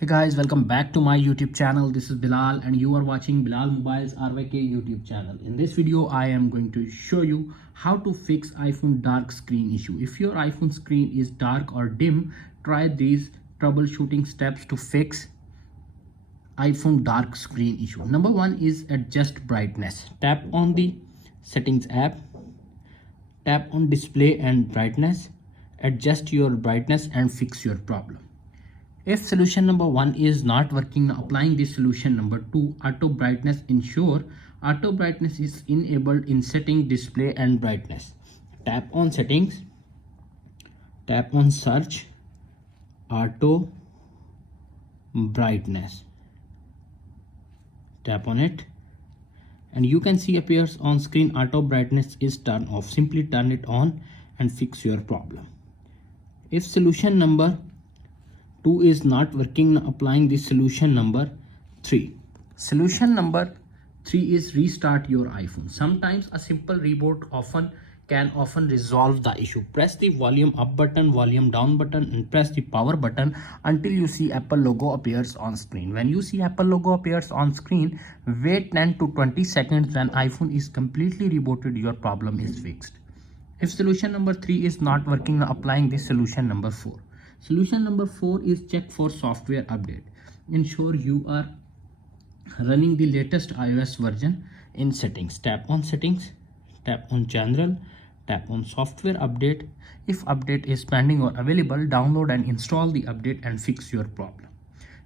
Hey guys, welcome back to my YouTube channel. This is Bilal and you are watching Bilal Mobiles RYK YouTube channel. In this video, I am going to show you how to fix iPhone dark screen issue. If your iPhone screen is dark or dim, try these troubleshooting steps to fix iPhone dark screen issue. Number one is adjust brightness. Tap on the settings app, tap on display and brightness, adjust your brightness and fix your problem. If solution number 1 is not working, applying the solution number 2, auto brightness. Ensure auto brightness is enabled in setting display and brightness. Tap on settings, tap on search, auto brightness. Tap on it and you can see appears on screen auto brightness is turned off. Simply turn it on and fix your problem. If solution number 2 is not working, applying the solution number 3. Solution number 3 is restart your iPhone. Sometimes a simple reboot can resolve the issue. Press the volume up button, volume down button and press the power button until you see Apple logo appears on screen. When you see Apple logo appears on screen, wait 10 to 20 seconds. When iPhone is completely rebooted, your problem is fixed. If solution number 3 is not working, applying the solution number 4. Solution number 4 is check for software update. Ensure you are running the latest iOS version in settings. Tap on settings, tap on general, tap on software update. If update is pending or available, download and install the update and fix your problem.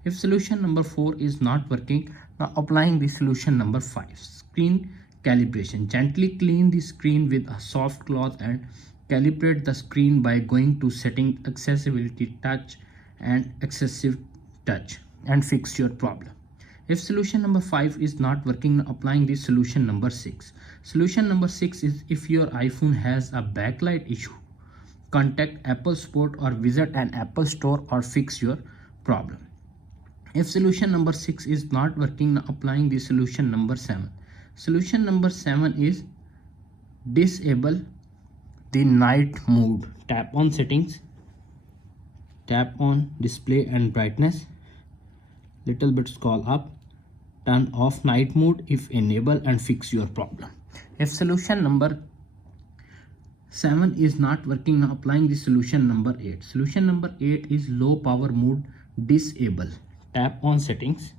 If solution number 4 is not working, now applying the solution number 5. Screen calibration. Gently clean the screen with a soft cloth and calibrate the screen by going to setting accessibility touch and excessive touch and fix your problem. If solution number 5 is not working, applying the solution number 6. Solution number 6 is if your iPhone has a backlight issue, contact Apple support or visit an Apple store or fix your problem. If solution number 6 is not working, applying the solution number 7. Solution number 7 is disable the night mode. Tap on settings, tap on display and brightness, little bit scroll up, turn off night mode if enable and fix your problem. If solution number 7 is not working, applying the solution number 8. Solution number 8 is low power mode disable. Tap on settings,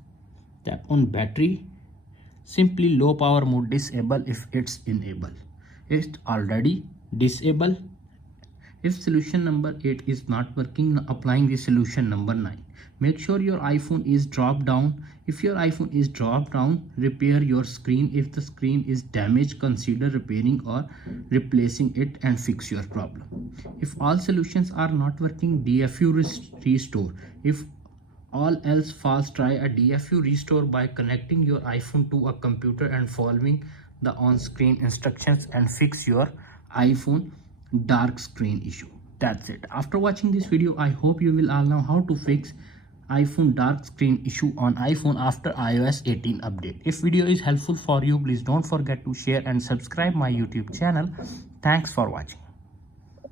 tap on battery, simply low power mode disable if it's enabled. It's already disable. If solution number 8 is not working, applying the solution number 9. Make sure your iPhone is dropped down. If your iPhone is dropped down, repair your screen. If the screen is damaged, consider repairing or replacing it and fix your problem. If all solutions are not working, DFU Restore. If all else fails, try a DFU Restore by connecting your iPhone to a computer and following the on-screen instructions and fix your iPhone dark screen issue. That's it. After watching this video, I hope you will all know how to fix iPhone dark screen issue on iPhone after iOS 18 update. If video is helpful for you, please don't forget to share and subscribe my YouTube channel. Thanks for watching.